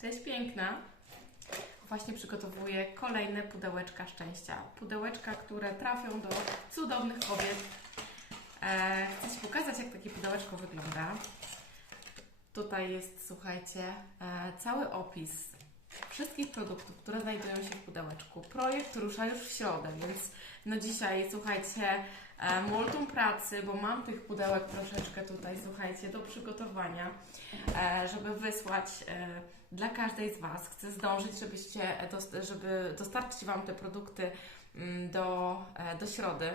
Cześć piękna. Właśnie przygotowuję kolejne pudełeczka szczęścia. Pudełeczka, które trafią do cudownych kobiet. E, chcę Ci pokazać, jak takie pudełeczko wygląda. Tutaj jest, słuchajcie, e, cały opis wszystkich produktów, które znajdują się w pudełeczku. Projekt rusza już w środę, więc no dzisiaj, słuchajcie, e, multum pracy, bo mam tych pudełek troszeczkę tutaj, słuchajcie, do przygotowania, e, żeby wysłać e, dla każdej z Was. Chcę zdążyć, żebyście, żeby dostarczyć Wam te produkty mm, do, do środy.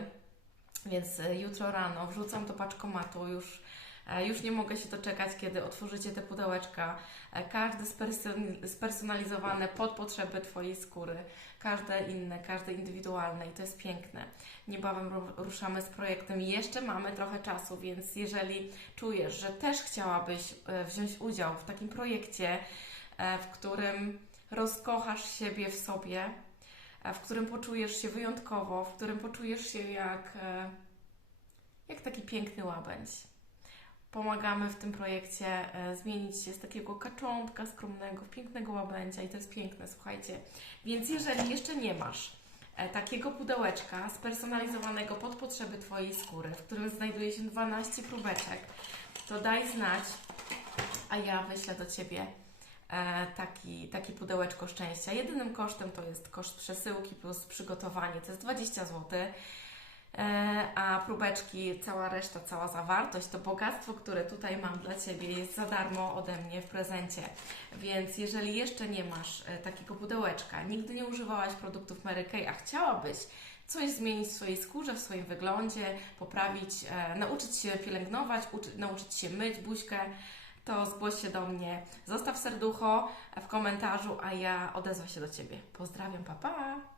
Więc jutro rano wrzucam do paczkomatu już. E, Już nie mogę się doczekać, kiedy otworzycie te pudełeczka. E, Każde spersonali- spersonalizowane pod potrzeby Twojej skóry. Każde inne, każde indywidualne i to jest piękne. Niebawem ru- ruszamy z projektem. Jeszcze mamy trochę czasu, więc jeżeli czujesz, że też chciałabyś e, wziąć udział w takim projekcie, w którym rozkochasz siebie w sobie, w którym poczujesz się wyjątkowo, w którym poczujesz się jak, jak taki piękny łabędź. Pomagamy w tym projekcie e, zmienić się z takiego kaczątka skromnego w pięknego łabędzia i to jest piękne, słuchajcie. Więc jeżeli jeszcze nie masz e, takiego pudełeczka spersonalizowanego pod potrzeby Twojej skóry, w którym znajduje się 12 próbeczek, to daj znać, a ja wyślę do Ciebie e, taki, taki pudełeczko szczęścia. Jedynym kosztem to jest koszt przesyłki plus przygotowanie, to jest 20 zł. A próbeczki, cała reszta, cała zawartość, to bogactwo, które tutaj mam dla Ciebie jest za darmo ode mnie w prezencie. Więc jeżeli jeszcze nie masz e, takiego pudełeczka, nigdy nie używałaś produktów Mary Kay, a chciałabyś coś zmienić w swojej skórze, w swoim wyglądzie, poprawić, e, nauczyć się pielęgnować, uczy, nauczyć się myć buźkę, to zgłoś się do mnie, zostaw serducho w komentarzu, a ja odezwę się do Ciebie. Pozdrawiam, pa pa!